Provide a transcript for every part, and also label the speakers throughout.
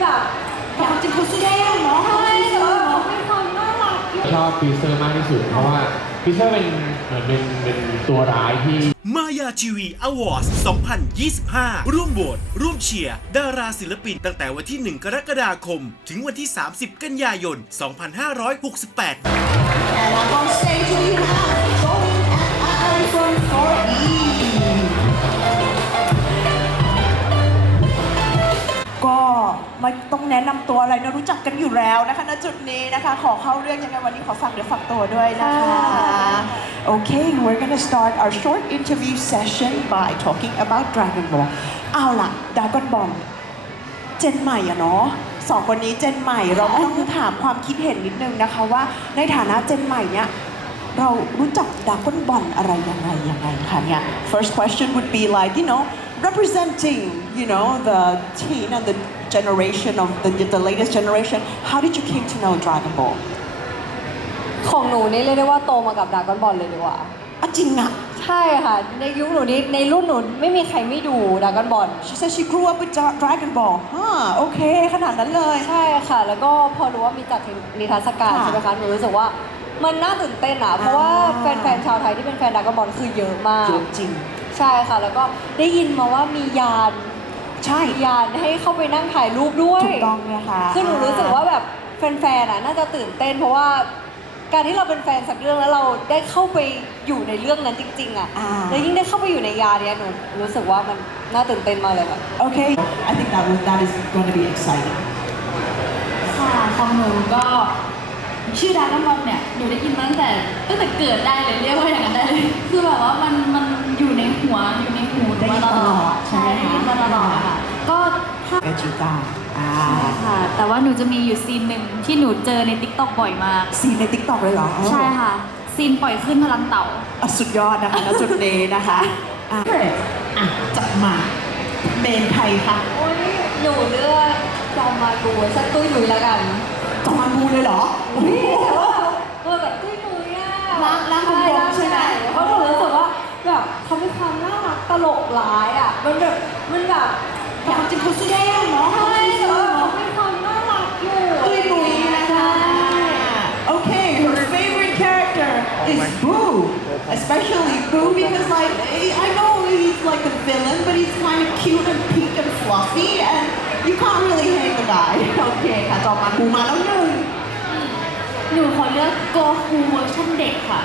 Speaker 1: แบบอยากจะเขาแสดงเนาะ
Speaker 2: ใช่แต่ว่ามีความน่ารักอยู่
Speaker 3: ชอบปีเซอร์มากที่สุด เพราะว่าปีเซอร์เป็นเหมือนเป็นเป็นตัวร้ายที่
Speaker 4: มายาทีวีอวอร์ด2025 ร่วมโหวตร่วมเชียร์ ดาราศิลปินตั้งแต่วันที่ 1 กรกฎาคม ถึงวันที่ 30 กันยายน 2568
Speaker 1: And up on stage we have Joey and I from 4E ก็ไม่ต้องแนะนำตัวอะไรนะรู้จักกันอยู่แล้วนะคะณจุดนี้นะคะ ขอเข้าเรื่องยังไงวันนี้ขอฝากเดี๋ยวฝากตัวด้วยนะคะ Okay we're gonna start our short interview session by talking about Dragon Ball เอาล่ะ Dragon Ball เจนใหม่อะเนาะสองคนนี้เจนใหม่เราต้องถามความคิดเห็นนิดนึงนะคะว่าในฐานะเจนใหม่เนี่ยเรารู้จักดากอนบอลอะไรยังไงยังไงคะเนี่ย first question would be like you know representing you know the teen and the generation of the, the latest generation how did you came to know Dragon Ball
Speaker 2: ของหนูนี่เรียกได้ว่าโตมากับดากอนบอลเลยดีกว่า
Speaker 1: อะจริงอะ
Speaker 2: ใช่ค่ะ ในยุคหนูนี้ในรุ่นหนูไม่มีใครไม่ดูดากอนบอล
Speaker 1: she said she grew up with Dra- Dragon Ball ฮะโอเค ขนาดนั้นเลย
Speaker 2: ใช่ค่ะ แล้วก็พอรู้ว่ามีจัดนิทรรศการ
Speaker 1: ค่ะ
Speaker 2: ใช่ไหมคะ หนูรู้สึกว่ามันน่าตื่นเต้นอะ เพราะว่า
Speaker 1: อ่า
Speaker 2: แฟนๆชาวไทยที่เป็นแฟนดากอนบอลคือเยอะมาก
Speaker 1: เยอะจริง
Speaker 2: ใช่ค่ะ แล้วก็ได้ยินมาว่ามียาน
Speaker 1: ใช่
Speaker 2: ยานให้เข้าไปนั่งถ่ายรูปด้วย
Speaker 1: ถูกต้องเนี่ยค่ะ
Speaker 2: คือหนูรู้สึกว่าแบบแฟนๆอะน่าจะตื่นเต้นเพราะว่าการที่เราเป็นแฟนสักเรื่องแล้วเราได้เข้าไปอยู่ในเรื่องนั้นจริง ๆ อะ
Speaker 1: อ่า
Speaker 2: แล้วยิ่งได้เข้าไปอยู่ในยานเนี้ยหนูรู้สึกว่ามันน่าตื่นเต้นมากเลยค่ะ
Speaker 1: Okay I think that was that is going to be exciting
Speaker 5: ค่ะของหนูก็ชื่อดากอนบอลเนี่ยหนูได้ยินมาตั้งแต่ตั้งแต่เกิดได้เลยเรียกว่าอย่างนั้นได้เลย คือแบบว่ามันมันอยู่ใน หัวอยู่ในหูหนูมาตลอด
Speaker 1: ใช่
Speaker 5: ใช่
Speaker 1: ไหมคะ
Speaker 5: ได้ยินมาตลอดค่ะก็ถ้า
Speaker 1: เอจิตาอ่า
Speaker 5: ค่ะ แต่ว่าหนูจะมีอยู่ซีนหนึ่งที่หนูเจอในติ๊กต็อกบ่อยมาก
Speaker 1: ซีนใน TikTok เลยเหรอ
Speaker 5: ใช่ค่ะซีนปล่อยขึ้นพลังเต่า
Speaker 1: อะสุดยอดนะคะณจุดนี้นะคะอะอะจับมาเมนใครคะ
Speaker 2: โอ้ยหนูเลือกจอมมากูสักตุ้ยหนุ่ยละกัน
Speaker 1: จอมันบูเลยเหรอโอ้โห
Speaker 2: แต่ว่าตัวแบบตุ้ยหนุ่ยอะ
Speaker 1: ร่างร่างกลมๆใช่ไหม
Speaker 2: เพราะหนูรู้สึกว่า แบบเขามีความน่ารักตลกร้ายอะมันแบบมันแบบ
Speaker 1: อยากจะเขาแสดงเนาะ
Speaker 2: ใช่แต่ว่าเขามีความน่ารักอยู่
Speaker 1: ตุ้ยนุ้ยนะคะ Okay her favorite character is Boo especially Boo because like I know he's like a villain but he's kind of cute and pink and fluffy and you can't really hate the guy โอเคค่ะจอมันบูมาแล้วหนึ่ง
Speaker 5: หนูขอเลือกโกคูเวอร์ชันเด็กค่ะ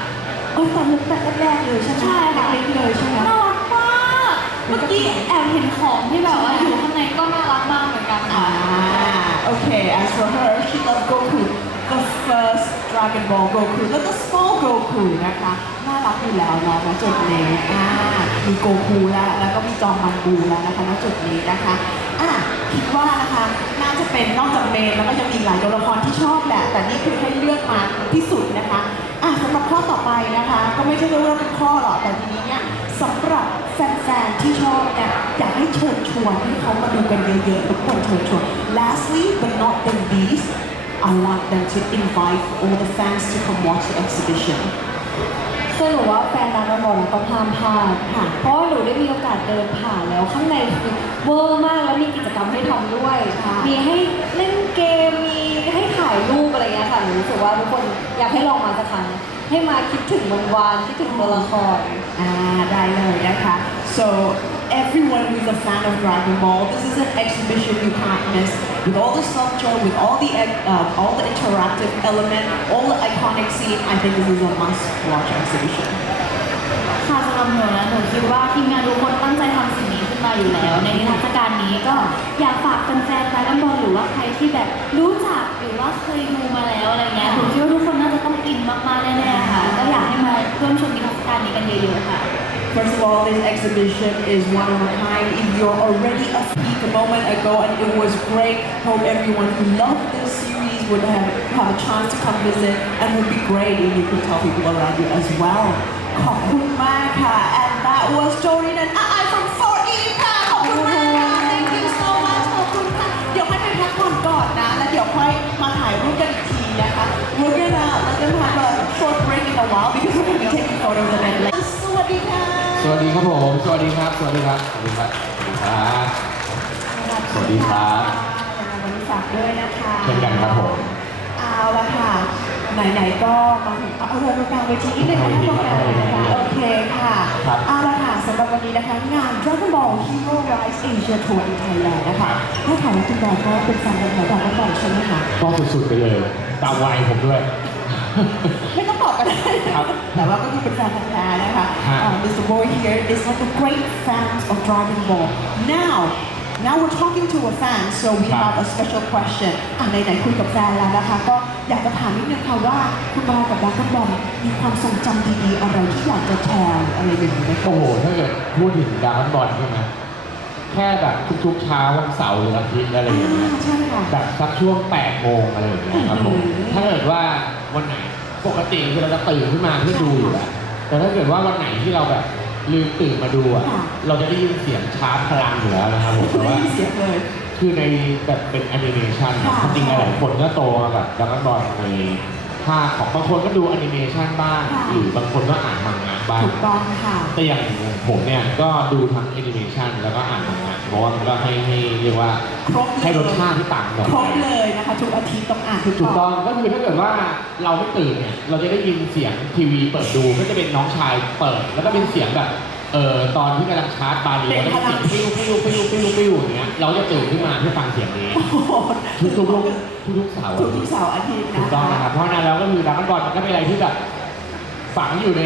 Speaker 1: เออตอนลุกแต่แรกๆเลยใช่ไหม
Speaker 5: ใช่ค่ะ
Speaker 1: เล็กๆเลยใช่ไหม
Speaker 5: น่ารักมาก เมื่อกี้แอบเห็นของที่แบบว่าอยู่ข้างในก็น่ารักมากเหมือนกัน
Speaker 1: อ่า
Speaker 5: ค่ะ
Speaker 1: okay as for her she loves Goku the first Dragon Ball Goku แล้วก็ small Goku นะคะ น่ารักอยู่แล้วเนาะณจุดนี้อ่ามีโกคูแล้ว แล้วก็มีจอมมันบูแล้วนะคะณจุดนี้นะคะอะ คิดว่านะคะ น่าจะเป็นนอกจากเมนแล้วก็ยังมีหลายตัวละครที่ชอบแหละแต่นี่คือให้เลือกมาที่สุดนะคะอะสำหรับข้อต่อไปนะคะ ก็ไม่ใช่ว่าเลือกเป็นข้อหรอกแต่ทีนี้เนี่ยสำหรับแฟนๆที่ชอบเนี่ยอยากให้เชิญชวนให้เขามาดูกันเยอะๆทุกคนเชิญชวน lastly but not the least I want them to invite all the fans to come watch the exhibition
Speaker 2: คือหนูว่าแฟนดากอนบอลต้องห้ามพลาด
Speaker 1: ค่ะ
Speaker 2: เพราะว่าหนูได้มีโอกาสเดินผ่านแล้วข้างในคือเวอร์มากแล้วมีกิจกรรมให้ทำด้วย
Speaker 1: ค่ะ
Speaker 2: มีให้เล่นเกม มีให้ถ่ายรูปอะไรเงี้ยค่ะหนูรู้สึกว่าทุกคนอยากให้ลองมาสักครั้ง ให้มาคิดถึงวันวานคิดถึงตัวละคร
Speaker 1: อ่าได้เลยนะคะ so everyone who's a fan of Dragon Ball this is an exhibition you can't miss with all the sculpture with all the uh, all the interactive element all the iconic scene I think this is a must watch exhibition
Speaker 5: ค่ะสำหรับหนูนะหนูคิดว่าทีมงานทุกคนตั้งใจทำสิ่งนี้ขึ้นมาอยู่แล้ว ในนิทรรศการนี้ก็อยากฝากแฟนๆดราก้อนบอลหรือว่าใครที่แบบรู้จักหรือว่าเคยดูมาแล้วอะไรเงี้ยหนูคิดว่าทุกคนน่าจะต้องอินมากๆแน่ๆค่ะ ก็อยากให้มาร่วมชมนิทรรศการนี้กันเยอะๆค่ะ
Speaker 1: First of all, this exhibition is one of a kind. If you're already a peak a moment ago and it was great, hope everyone who loved this series would have, have a chance to come visit and would be great if you could tell people around you as well. ขอบคุณมากค่ะ and that was Jordan and I from 4E ค่ะ ขอบคุณมากค่ะ thank you so much ขอบคุณค่ะ เดี๋ยวให้ไปพักผ่อนก่อนนะ แล้วเดี๋ยวค่อยมาถ่ายรูปกันอีกทีนะคะ we're gonna let them have a short break in a while because we're gonna be taking photos of it later สวัสดีค่ะ
Speaker 3: สวัสดีครับผม สวัสดีครับ สวัสดีครับ สวัสดีครับ สวัสดีครับ สวัสดีครับ
Speaker 1: วันนี้ ฝากด้วยนะคะ
Speaker 3: เช่นกันครับผม
Speaker 1: เอาละค่ะ ไหนๆก็มาถึงเอาเอาเลยตรงกลางเวทีนิดนึงนะคะตรงกลางนะคะโอเคค่ะ
Speaker 3: ครับ
Speaker 1: เอาละค่ะสำหรับวันนี้นะคะงาน Dragon Ball Hero Rise Asia Tour in Thailand นะคะถ้าถามว่าคุณบอลก็เป็นแฟนกันของ Dragon Ball ใช่ไหมคะ
Speaker 3: ก็สุดๆไปเลย ตามวัยผมด้วย
Speaker 1: ไม่ต้องตอบก็ได้นะครับแต่ว่าก็คือเป็นแฟนพันธุ์แท้นะคะ
Speaker 3: ฮะ
Speaker 1: Uh, Mr. Boy here is like a great fan of Dragon Ball now now we're talking to a fan so we
Speaker 3: ครับ
Speaker 1: have a special question อะไหนๆคุยกับแฟนแล้วนะคะ ก็อยากจะถามนิดนึงค่ะว่าคุณบอลกับ Dragon Ball มีความทรงจำดีๆอะไรที่อยากจะแชร์อะไรอย่างนี้ไหมคะ
Speaker 3: โอ้โหถ้าเกิดพูดถึงดรากอนบอลใช่ไหมแค่แบบทุกๆเช้าวันเสาร์หรืออาทิตย์อะไรอย่างเงี้ย
Speaker 1: อ่าใช่ค่ะ
Speaker 3: แบบสักช่วง8โมงอะไรอย่างเงี้ยครับผม
Speaker 1: อืม
Speaker 3: ถ้าเกิดว่าวันไหนปกติคือเราจะตื่นขึ้นมาเพื่อดูอยู่แล้วแต่ถ้าเกิดว่าวันไหนที่เราแบบ ลืมตื่นมาดูอะ
Speaker 1: ค่ะ
Speaker 3: เราจะได้ยินเสียงชาร์จพลังอยู่แล้วนะครับผม
Speaker 1: คุณ
Speaker 3: แต่
Speaker 1: ได้
Speaker 3: ว่า
Speaker 1: ยินเสียงเลย
Speaker 3: คือในแบบเป็นแอนิเมชัน
Speaker 1: ค่ะ
Speaker 3: จริงๆหลายๆคนก็โตมาแบบดรากอนบอลในภาคของบางคนก็ดูแอนิเมชันบ้าง
Speaker 1: ค่ะ
Speaker 3: หรือบางคนก็อ่านมังงะบ้าง
Speaker 1: ถูกต้องค่ะ
Speaker 3: แต่อย่างผมเนี่ยก็ดูทั้งแอนิเมชันแล้วก็อ่านมังงะ เพราะว่ามันก็ให้ให้เรียกว่า
Speaker 1: ครบเลย
Speaker 3: ให้รสชาติที่ต่างกัน
Speaker 1: ครบเลยนะคะทุกอาทิตย์ต้องอ่านทุก
Speaker 3: ถูก
Speaker 1: ต
Speaker 3: ต้
Speaker 1: อ
Speaker 3: อนงก็คือถ้าเกิดว่าเราไม่ตื่นเนี่ย เราจะได้ยินเสียงทีวีเปิดดูก็จะเป็นน้องชายเปิด แล้วก็เป็นเสียงแบบเอ่อตอนที่กำลังชาร์จบาลีแล้วก็เสียงปิ้วปิ้วปิ้วปิ้วปิ้วอย่างเงี้ยเราจะตื่นขึ้นมาเพื่อฟังเสียงนี้
Speaker 1: โอ้โห
Speaker 3: ทุกทุกทุกทุกทุกเสาร์
Speaker 1: ทุกทุกๆเสาร์อาทิตย์
Speaker 3: ถู
Speaker 1: นะ
Speaker 3: กต้องนะครับเพราะฉะนั้นแล้วก็คือดรากอนบอลมันก็เป็นอะไรที่แบบ ฝังอยู่ใน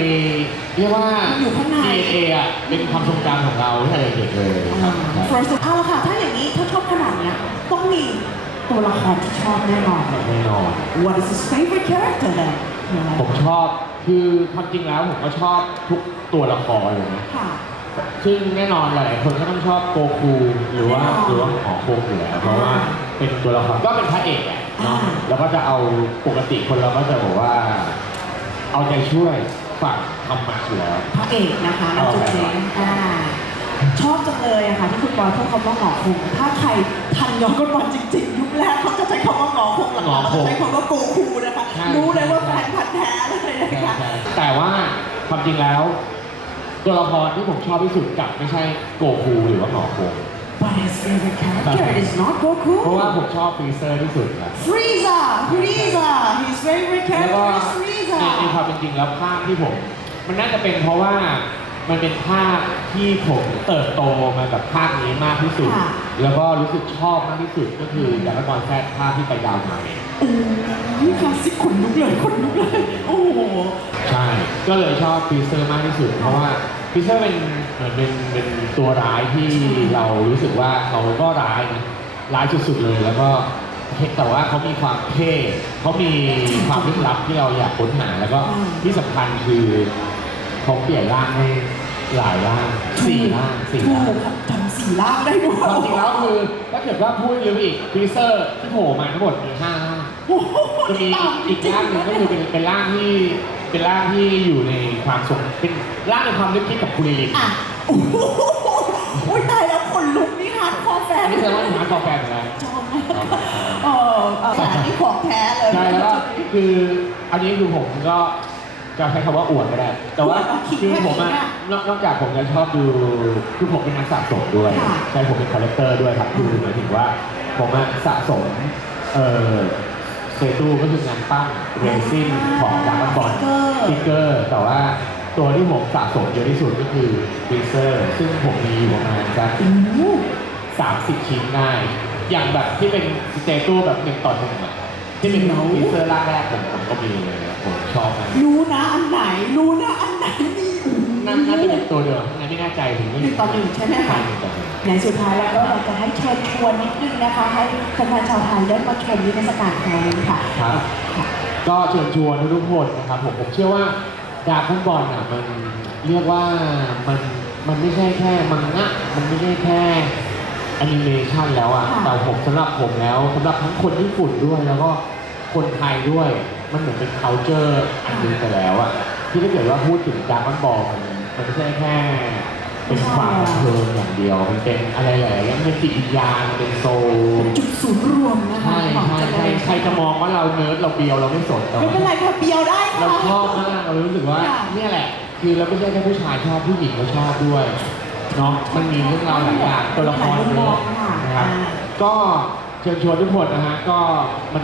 Speaker 3: เรียกว่า
Speaker 1: อยู่ข้างใน
Speaker 3: DNA อะเป็นความทรงจำของเราที่เราเด็กๆเลยครับ
Speaker 1: first เอาละค่ะ ถ้าอย่างนี้ถ้าชอบขนาดเนี้ยต้องมีตัวละครที่ชอบแน่นอนเลย
Speaker 3: แน่นอน
Speaker 1: What is his favorite character then คืออะไร
Speaker 3: ผมชอบคือความจริงแล้วผมก็ชอบทุกตัวละครเลยนะ
Speaker 1: ค่ะ
Speaker 3: ซึ่งแน่นอนหลายๆคนก็ต้องชอบโกคูหรือว่า
Speaker 1: แน่นอน
Speaker 3: หรือว่าหมอคงอยู่แล้วเพราะว่าเป็นตัวละครก็เป็นพระเอกอะเนาะ
Speaker 1: อ่า
Speaker 3: แล้วก็จะเอาปกติคนเราก็จะบอกว่า เอาใจช่วยฝั่งธรรมะอยู่แล้ว
Speaker 1: พระเอกนะคะณ
Speaker 3: เอา
Speaker 1: จุด
Speaker 3: ไป
Speaker 1: นี้อ่าชอบจังเลยอะค่ะที่คุณบอยพูดคำว่าหงอคงถ้าใครทันย้อนกบอลจริงๆ ยุคแรกเขาจะใช้คำว่าหงอคงหลังๆเขาจะใช้คำว่าโกคูนะคะ
Speaker 3: ใช่
Speaker 1: รู้เลยว่าแฟนพันธุ์แท้เลยนะคะ
Speaker 3: แต่ว่าความจริงแล้วตัวละครที่ผมชอบที่สุดกลับไม่ใช่โกคูหรือว่าหมอคง
Speaker 1: But his favorite character is not Goku
Speaker 3: เพราะว่าผมชอบฟรีเซอร์ที่สุดครับ
Speaker 1: Frieza Frieza his favorite
Speaker 3: แล้วก็
Speaker 1: character is
Speaker 3: ใน
Speaker 1: Frieza
Speaker 3: ในความเป็นจริงแล้วภาคที่ผม มันน่าจะเป็นเพราะว่ามันเป็นภาคที่ผมเติบโตมากับภาคนี้มากที่สุด
Speaker 1: ค่ะ
Speaker 3: แล้วก็รู้สึกชอบมากที่สุดก็คือดากอนบอลแซดภาคที่ไปดาวไนท์
Speaker 1: โอ้ยคลาสสิกขนลุกเลยขนลุกเลย โอ้โห
Speaker 3: ใช่ ก็เลยชอบฟรีเซอร์มากที่สุด เพราะว่า ฟรีเซอร์เป็นเหมือนเป็นเป็นตัวร้ายที่เรารู้สึกว่าเขาก็ร้ายนะร้ายสุดๆเลยแล้วก็แต่ว่าเขามีความเท่เขามีความลึกลับที่เราอยากค้นหาแล้วก็
Speaker 1: อืม
Speaker 3: ที่สำคัญคือเขาเปลี่ยนร่างให้หลายร่างสี่ร่างสี่
Speaker 1: ถู
Speaker 3: ร่าง
Speaker 1: กครับจำสี่ล่างได้ด้วย
Speaker 3: ความจริงแล้วคือถ้าเกิดว่าพูดลึกอีกฟรีเซอร์ที่โผล่มาทั้งหมดมีห้าร่าง
Speaker 1: โอ้โห
Speaker 3: จะมีอีกร่างหนึ่งก็คือเป็นเป็นร่างที่เป็นร่างที่อยู่ในความทรงเป็น ร่างในความนึกคิดกับคุณลิลิน
Speaker 1: อะโอ้โหโอ้ยตายแล้วขนลุกนี่ฮาร์ดคอร์แฟ
Speaker 3: อั
Speaker 1: น
Speaker 3: นนี้แสดงว่าหาคอแฟนเหมือนกัน
Speaker 1: ชอบมากเออเออแต่นี่ของแท้เลย
Speaker 3: ใช่แล้วก็คืออันนี้คือผมก็จะใช้คำว่าอวดก็ได้ แต่ว่าคือผมอะนอกนอกจากผมจะชอบดูคือผมเป็นนักสะสมด้วยใช่ผมเป็นคอลเลกเตอร์ด้วยครับคือหมายถึงว่าผมอะสะสมเอ่อเซตูก็คืองานปั้นเรซินของดากอนบอลสติ๊กเกอร์ แต่ว่า ตัวที่ผมสะสมเยอะที่สุดก็คือฟรีเซอร์ซึ่งผมมีอยู่ประมาณสัก
Speaker 1: โอ้โห
Speaker 3: สามสิบชิ้นได้อย่างแบบที่เป็นสเตตูแบบหนึ่งต่อหนึ่งอะที่เป็นฟรีเซอร์ร่างแรกผมผมก็มีเลยนะผมชอบมาก
Speaker 1: รู้นะอันไหน รู้นะอันไหนมี
Speaker 3: น่าน่าจะเป็นตัวเดียวนะไม่แน่ใจถึงไม่
Speaker 1: หนึ่งต่อหนึ่งใช่ไหมคะ
Speaker 3: หนึ่งต่อหนึ่ง
Speaker 1: ในสุดท้ายแล้วก็อยากจะให้เชิญชวนนิดนึงนะคะ ให้แฟนๆชาวไทยได้มาชมนิทรรศการครั้งนี้ค่ะ
Speaker 3: ครับ
Speaker 1: ค่ะ
Speaker 3: ก็เชิญชวนทุกๆคนนะครับผมผมเชื่อว่า ดาร์คบอลอะมันเรียกว่ามันมันไม่ใช่แค่มังงะมันไม่ใช่แค่แอนิเมชันแล้วอะ
Speaker 1: ค่ะ
Speaker 3: แต่ผมสำหรับผมแล้วสำหรับทั้งคนญี่ปุ่นด้วยแล้วก็คนไทยด้วย มันเหมือนเป็น culture อันหนึงไปแล้วอะที่ถ้าเกิดว่าพูดถึงดาร์คบอลมันมันไม่ใช่แค่ เป็นความบันเทิงอย่างเดียว มันเป็นอะไรหลายๆอย่างมันเป็นจิตวิญญาณมันเป็นโซล
Speaker 1: เป็นจุดศูนย์รวมนะคะ
Speaker 3: ใช่
Speaker 1: ของ
Speaker 3: ใช่
Speaker 1: เจ
Speaker 3: ใช่
Speaker 1: ริญ
Speaker 3: ใครจะมองว่าเราเนิร์ดเราเบียวเราไม่สนแต่
Speaker 1: ไม่
Speaker 3: ว่า
Speaker 1: เป็นไรค่ะเบียวได้
Speaker 3: เรา
Speaker 1: ค่ะ
Speaker 3: ชอบมากเรารู้สึกว่า
Speaker 1: ค่ะ
Speaker 3: เนี่ยแหละ คือเราไม่ใช่แค่ผู้ชายชอบผู้หญิงก็ชอบด้วยเนาะมันมีเรื่องราวหลายอย่างตัวละครเยอะนะครับก็เชิญชวนทุกคนนะฮะก็มัน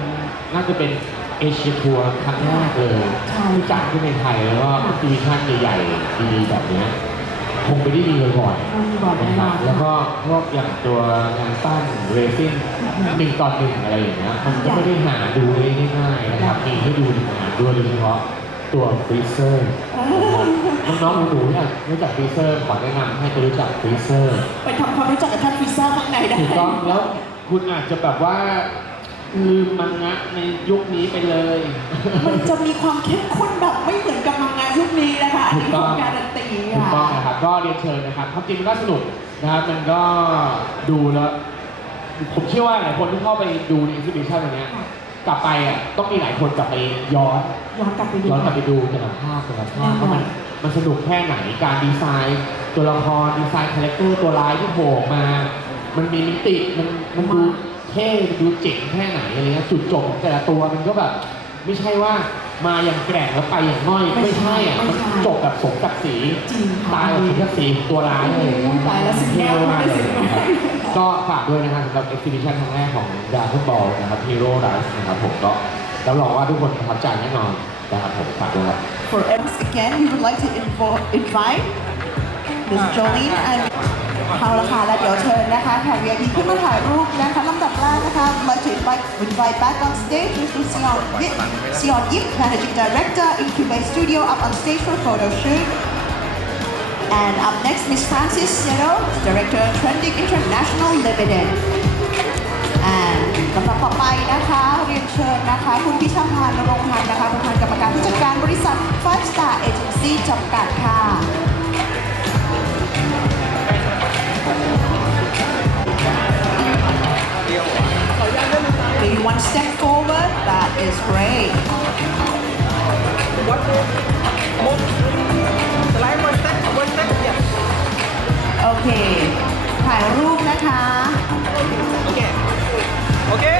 Speaker 3: น่าจะเป็นเอเชียทัวร์ครั้งแรกเลย
Speaker 1: ใช่
Speaker 3: ที่จัดขึ้นในไทยแล้วก็
Speaker 1: ค่ะ
Speaker 3: ซีวิชั่นใหญ่ๆดีๆแบบเนี้ย คงไปได้ดีก่อน
Speaker 1: อืมก่อนแน่
Speaker 3: นะคน
Speaker 1: อ
Speaker 3: รับ
Speaker 1: น
Speaker 3: แล้วก็พวกอย่างตัวงานปั้นเรซิ่งหนึ่งต่อหนึ่งอะไรอย่างเงี้ยมันก็ไม่ได้หาดูได้ง่ายๆนะครับมีให้ดูในงานด้วยโดยเฉพาะตัวฟรีเซอร์น้องๆหนูๆเนี่ยรู้จักฟรีเซอร์ขอแนะนำให้ไปรู้จักฟรีเซอร์
Speaker 1: ไปทำความรู้จักกับท่านฟิเซอร์ข้างในได้
Speaker 3: ถูกต้องแล้วคุณอาจจะแบบว่าลืมมังงะในยุคนี้ไปเลย
Speaker 1: มันจะมีความเข้มข้นแบบไม่เหมือนกับมังงะยุคนี้นะคะอัน
Speaker 3: ถู
Speaker 1: นี้
Speaker 3: กต้
Speaker 1: ผ
Speaker 3: อง
Speaker 1: มการันตี
Speaker 3: ถูก
Speaker 1: ค่ะ
Speaker 3: ต้องนะครับ ก็เรียนเชิญนะครับความจริงมันก็สนุกนะครับ มันก็ดูแล้ว ผมเชื่อว่าหลายคนที่เข้าไปดูใน e ิบิชันอันเนี้ย
Speaker 1: ค่ะ
Speaker 3: กลับไปอะต้องมีหลายคนกลับไปย้อน
Speaker 1: ย้อนกลับไปดู
Speaker 3: ย้อนกลับไปดูแต่ละภาพแต่ละภาพว่ามันมันสนุกแค่ไหนการดีไซน์ ตัวละครดีไซน์คาแรคเตอร์ตัวร้ายที่โผล่ออกมา มันมีมิติมันมันดูเท่มันดูเจ๋งแค่ไหนอะไรเงี้ยจุดจบของแต่ละตัวมันก็แบบ ไม่ใช่ว่ามาอย่างแกร่งแล้วไปอย่างน้อย ไม่ใช่อะมันจบแบบสมศักดิ์ศรี
Speaker 1: จริงค่ะ
Speaker 3: ตายกับสมศักดิ์ศรีของตัวร้ายเลย
Speaker 1: ตายแล้วสิแก้ว
Speaker 3: เท่มากเลย
Speaker 1: สิแก้ว
Speaker 3: นะครับก็ฝากด้วยนะครับสำหรับ exhibition ครั้งแรกของดาฟุตบอลนะครับ Hero Rush นะครับผมก็รับรองว่าทุกคนประทับใจแน่นอนนะครับผมฝากด้วยครับ
Speaker 1: For us again we would like to invo- invite Miss Jolene and เอาละค่ะ แล้วเดี๋ยวเชิญนะคะแขก VIP ขึ้นมาถ่ายรูปนะคะลำดับแรกนะคะ We'd like to invite invite back on stage Mr. Sion Yip Sion Yip Managing Director Incubate Studio up on stage for photo shoot and up next Miss Francis Sero Director Trending International Limited and ลำดับต่อไปนะคะ เรียนเชิญนะคะ คุณพิชาพานรงค์พันธ์นะคะประธานกรรมการผู้จัดการบริษัท Five Star Agency จำกัดค่ะ Maybe one step forward. That is great. Okay ถ่ายรูปนะคะ
Speaker 6: Okay. Okay.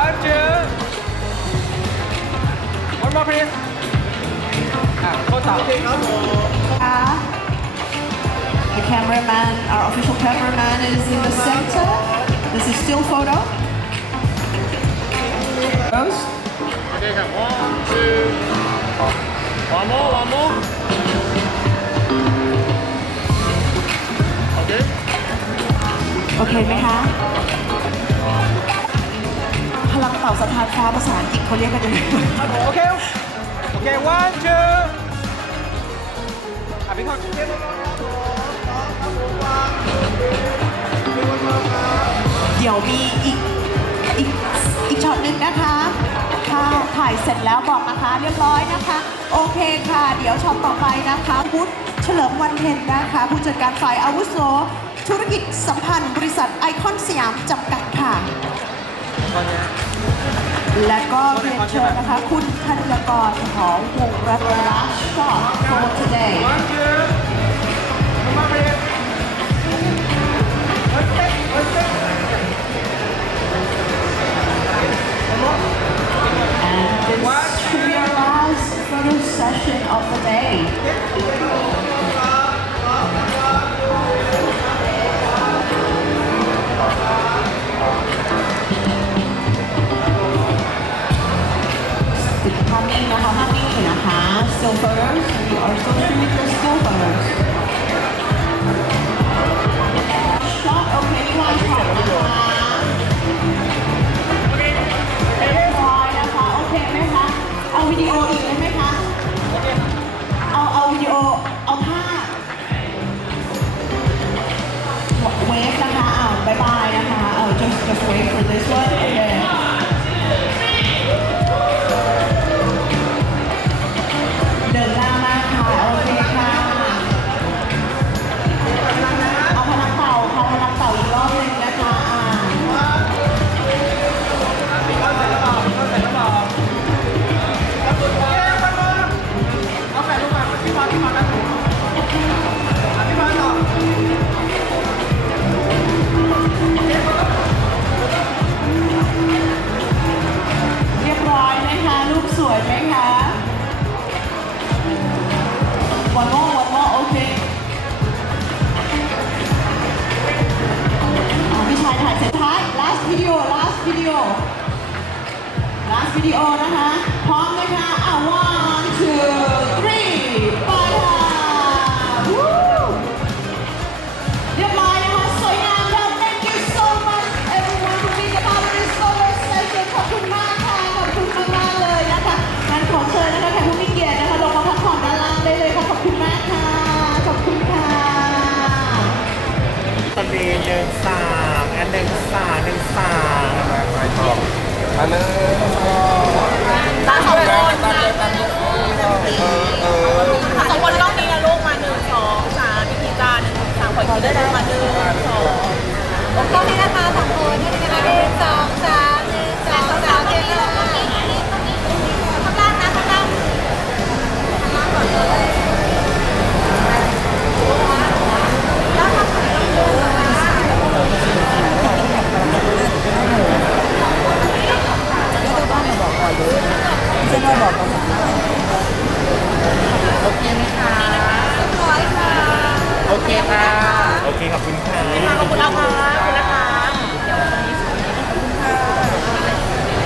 Speaker 6: One, two. One more, please. อ่ะข้อสาม
Speaker 1: cameraman, our official cameraman is in the center. This is still photo. Rose?
Speaker 6: Okay, come. One, two. One more, one more. Okay.
Speaker 1: โอเคไหมคะ พลังเต่าสะท้านฟ้าภาษาอังกฤษเขาเรียกกันยังไง
Speaker 6: Okay. Okay, one, two. อ่ะพี่ทอด
Speaker 1: เดี๋ยวมีอีกอีกอีกช็อตหนึ่งนะคะค่ะถ่ายเสร็จแล้วบอกนะคะ เรียบร้อยนะคะ โอเคค่ะ เดี๋ยวช็อตต่อไปนะคะพุทธเฉลิมวันเพ็ญนะคะ ผู้จัดการฝ่ายอาวุโส ธุรกิจสัมพันธ์บริษัทไอคอนสยามจำกัดค่ะ และก็เรียนเชิญนะคะ คุณธัญกรขอวงรัตนรัตน์ shot for today and this should be our last photo session of the day อันนึงตา
Speaker 6: สอง
Speaker 7: คนตาเออเออ
Speaker 8: สองคนต้องมีนะลูกมาหนึ่งสองสามพิธีการหนึ่งสามขอคิดได้มาหนึ่งสอง
Speaker 2: โอเครนะคะสองคนใช่ไหคะหนึ่งสองสาม